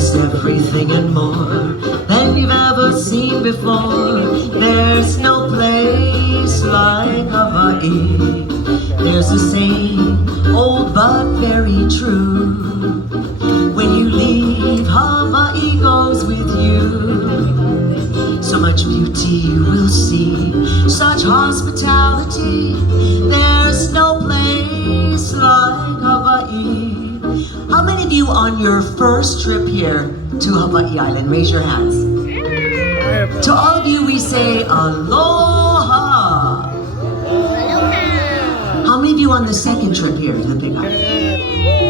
just everything and more than you've ever seen before. There's no place like Hawaii. There's a saying, old but very true. When you leave, Hawaii goes with you. So much beauty you will see, such hospitality. There's no place like Hawaii. How many of you on your first trip here to Hawaii Island? Raise your hands. To all of you we say aloha. How many of you on the second trip here to the Big Island?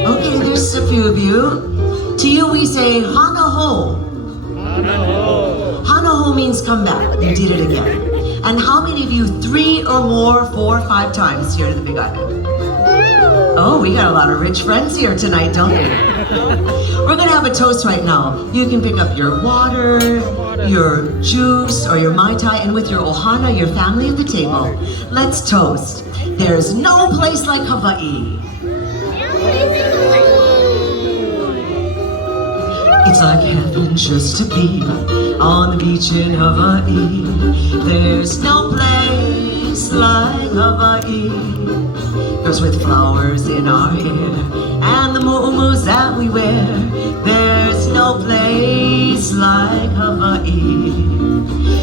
Okay, there's a few of you. To you we say hana ho. Hana ho means come back. You did it again. And how many of you 3 or more, 4 or 5 times here to the Big Island? Oh, we got a lot of rich friends here tonight, don't we? We're gonna have a toast right now. You can pick up your water, your juice, or your Mai Tai, and with your ohana, your family at the table. Let's toast. There's no place like Hawaii. It's like heaven just to be on the beach in Hawaii. There's no place like Hawaii. Goes with flowers in our hair and the muumuus that we wear. There's no place like Hawaii.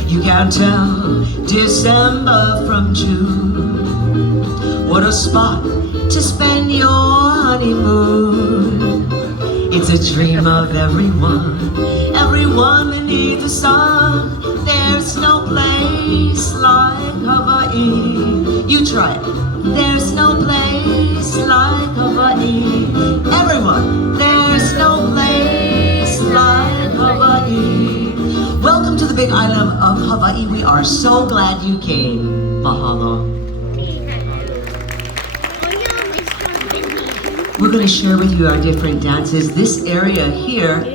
You can't tell December from June. What a spot to spend your honeymoon. It's a dream of everyone beneath the sun. There's no place like Hawaii. You try it. There's no place like Hawaii. Everyone, there's no place like Hawaii. Welcome to the Big Island of Hawaii. We are so glad you came. Mahalo. We're going to share with you our different dances. This area here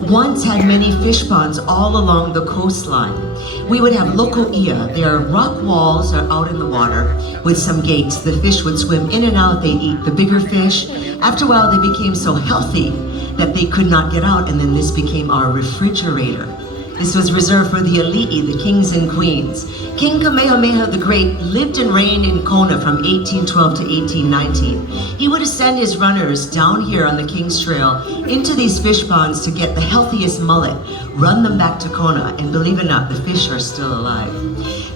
once had many fish ponds all along the coastline. We would have loko ia. They are rock walls are out in the water with some gates. The fish would swim in and out. They eat the bigger fish. After a while, they became so healthy that they could not get out, and then this became our refrigerator. This was reserved for the ali'i, the kings and queens. King Kamehameha the Great lived and reigned in Kona from 1812 to 1819. He would send his runners down here on the King's Trail into these fish ponds to get the healthiest mullet, run them back to Kona, and believe it or not, the fish are still alive.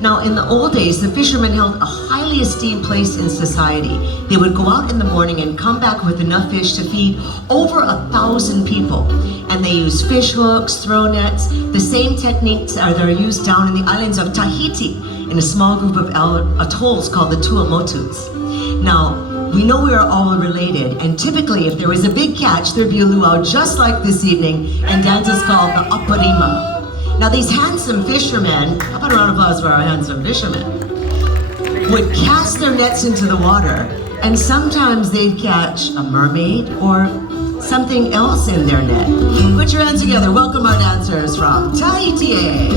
Now, in the old days, the fishermen held a highly esteemed place in society. They would go out in the morning and come back with enough fish to feed over 1,000 people. And they used fish hooks, throw nets. The same techniques that are used down in the islands of Tahiti in a small group of atolls called the Tuamotus. Now, we know we are all related, and typically if there was a big catch, there'd be a luau just like this evening, and dances called the aparima. Now these handsome fishermen, how about a round of applause for our handsome fishermen, would cast their nets into the water, and sometimes they'd catch a mermaid or something else in their net. Put your hands together. Welcome our dancers from Tahiti.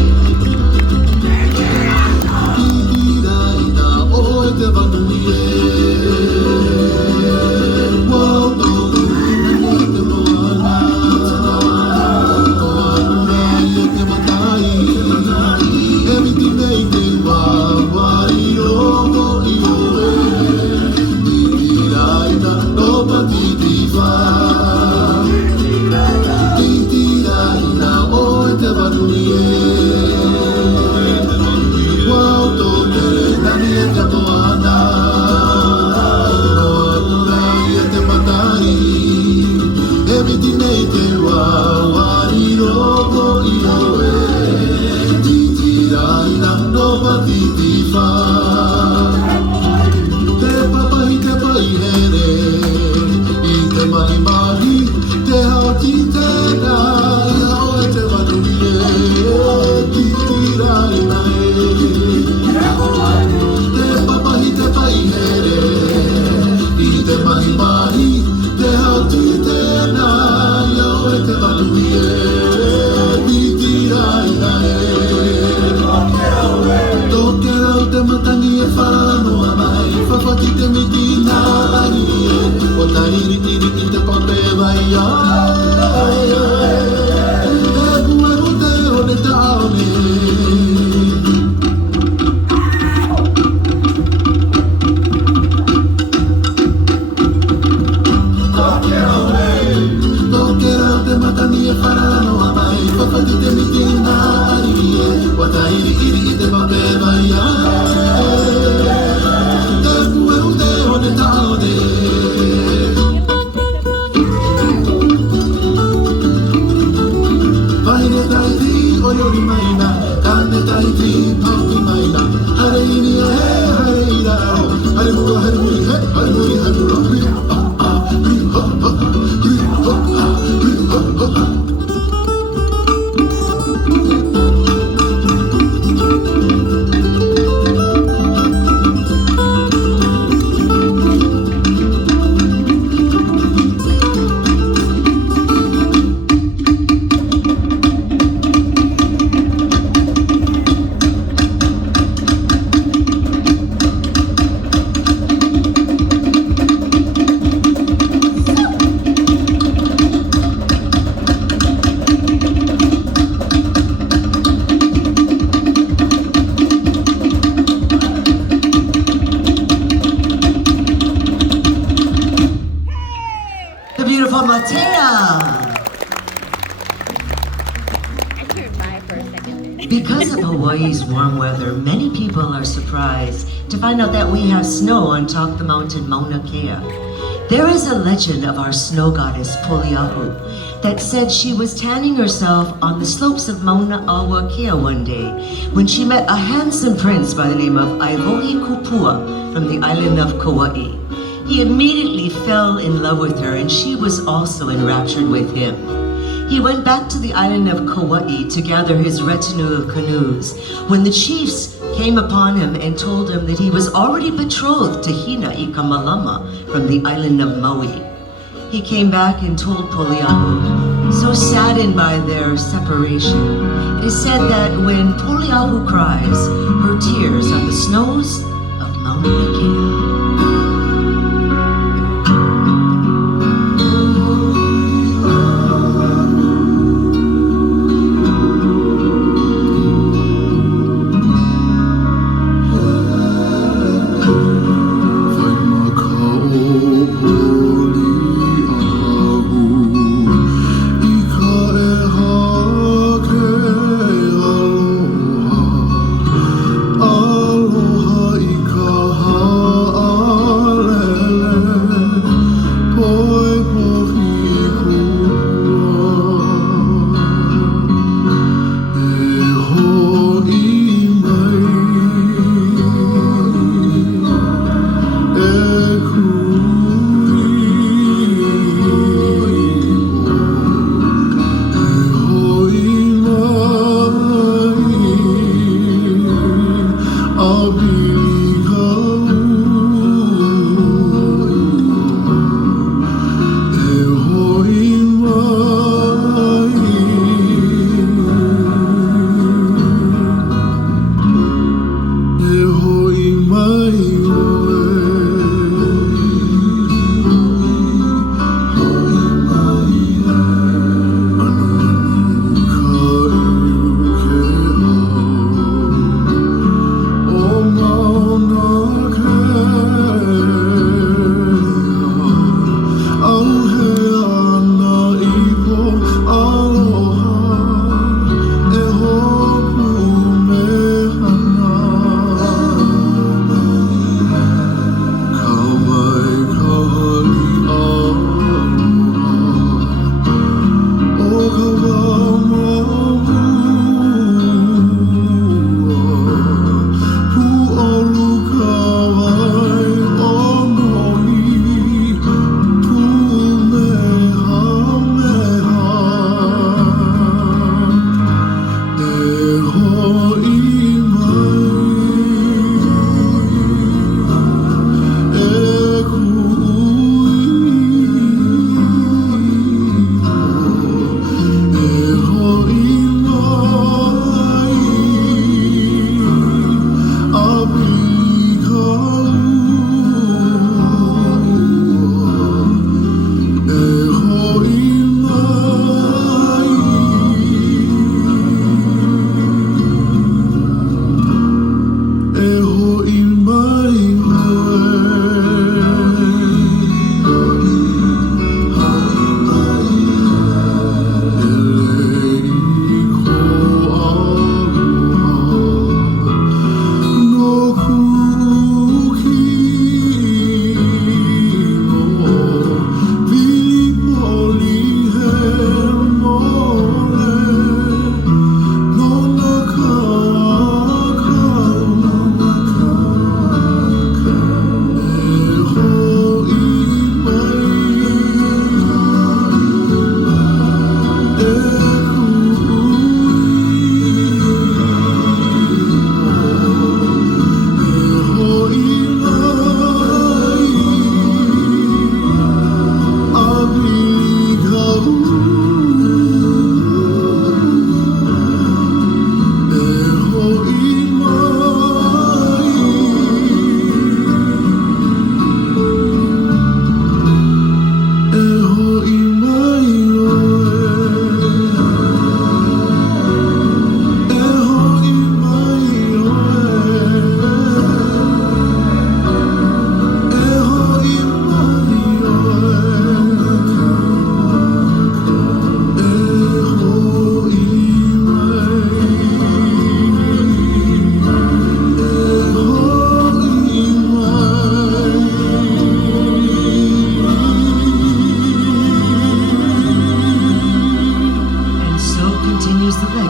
Iri iri iri te pate vai ai ai ai The beautiful Matea. Because of Hawaii's warm weather, many people are surprised to find out that we have snow on top of the mountain Mauna Kea. There is a legend of our snow goddess Poliahu that said she was tanning herself on the slopes of Mauna Kea one day when she met a handsome prince by the name of Aivohi Kupua from the island of Kauai. He immediately fell in love with her and she was also enraptured with him. He went back to the island of Kauai to gather his retinue of canoes when the chiefs came upon him and told him that he was already betrothed to Hina Ikamalama from the island of Maui. He came back and told Poliahu, so saddened by their separation. It is said that when Poliahu cries, her tears are the snows of Mauna Kea. Aloha i ka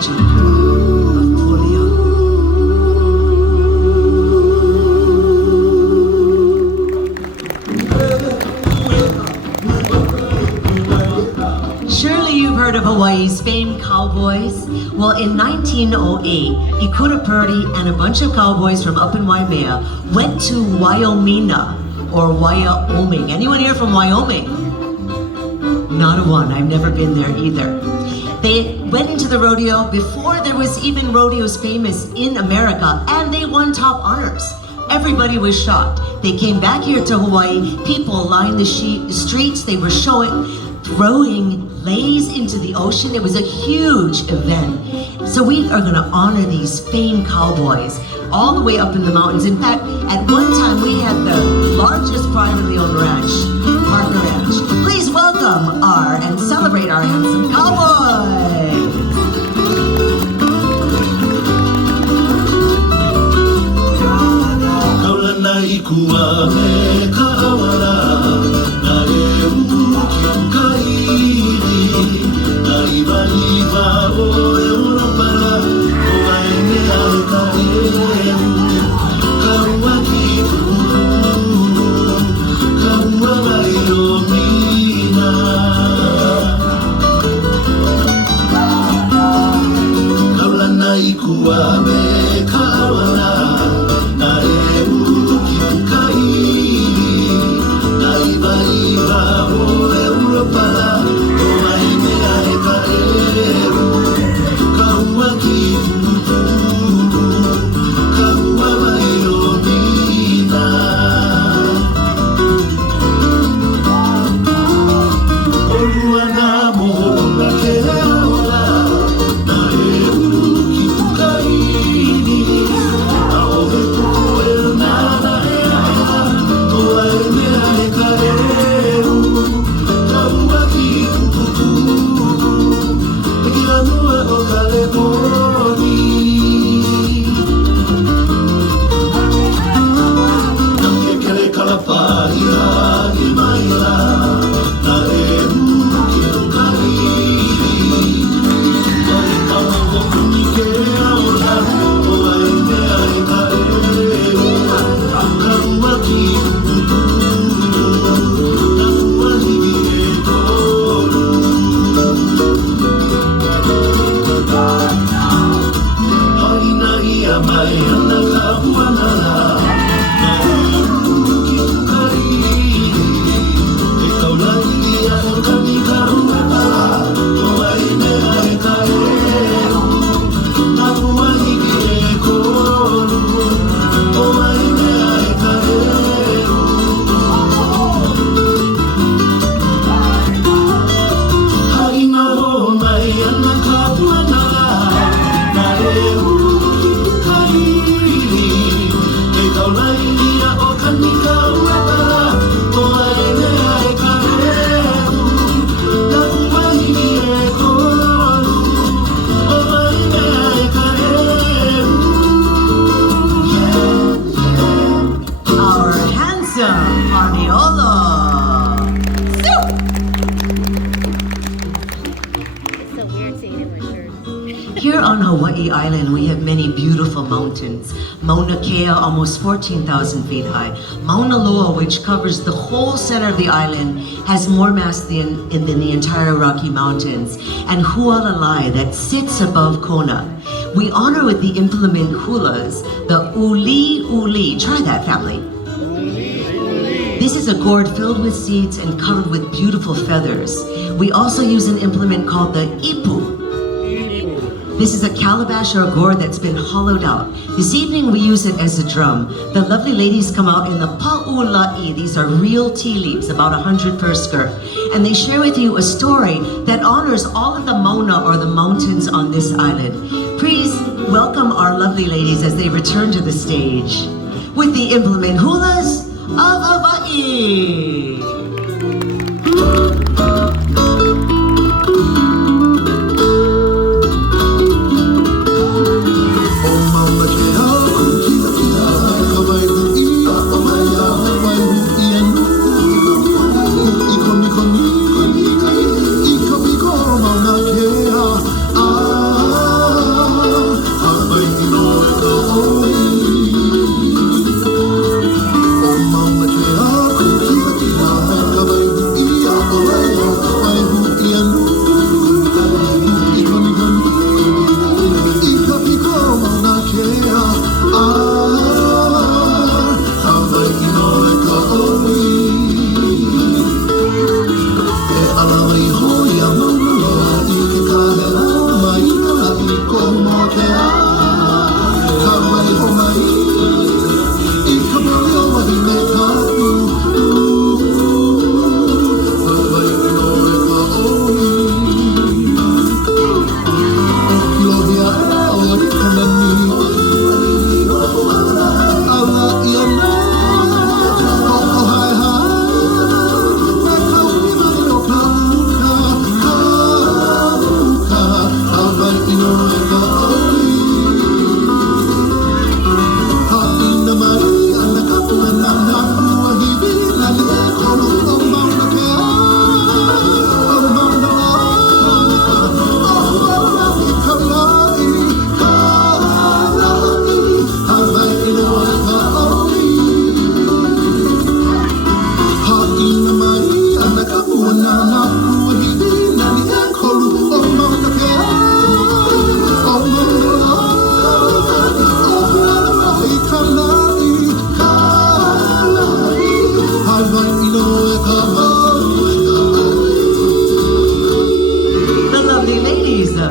origin of polio. Surely you've heard of Hawaii's famed cowboys. Well, in 1908, Ikuta Purdy and a bunch of cowboys from up in Waimea went to Wyoming or Wyoming. Anyone here from Wyoming? Not a one. I've never been there either. They went into the rodeo before there was even rodeos famous in America, and they won top honors. Everybody was shocked. They came back here to Hawaii. People lined the streets. They were throwing leis into the ocean. It was a huge event. So we are gonna honor these famed cowboys all the way up in the mountains. In fact, at one time we had the largest privately owned ranch, Parker Ranch. Please welcome and celebrate our handsome cowboys. Here on Hawaii Island, we have many beautiful mountains. Mauna Kea, almost 14,000 feet high. Mauna Loa, which covers the whole center of the island, has more mass than the entire Rocky Mountains. And Hualalai, that sits above Kona. We honor with the implement hulas, the uli uli. Try that, family. This is a gourd filled with seeds and covered with beautiful feathers. We also use an implement called the ipu. This is a calabash or a gourd that's been hollowed out. This evening we use it as a drum. The lovely ladies come out in the pa'ula'i. These are real tea leaves, about 100 per skirt. And they share with you a story that honors all of the mauna or the mountains on this island. Please welcome our lovely ladies as they return to the stage with the implement hulas of Hawaii. Ah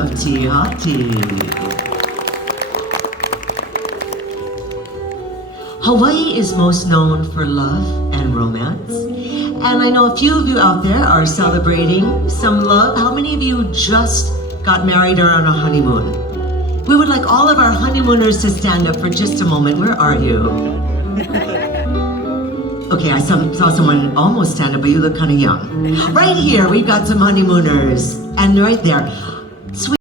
of tea, hot tea. Hawaii is most known for love and romance. And I know a few of you out there are celebrating some love. How many of you just got married or on a honeymoon? We would like all of our honeymooners to stand up for just a moment. Where are you? Okay, I saw someone almost stand up, but you look kind of young. Right here, we've got some honeymooners. And right there, sweet.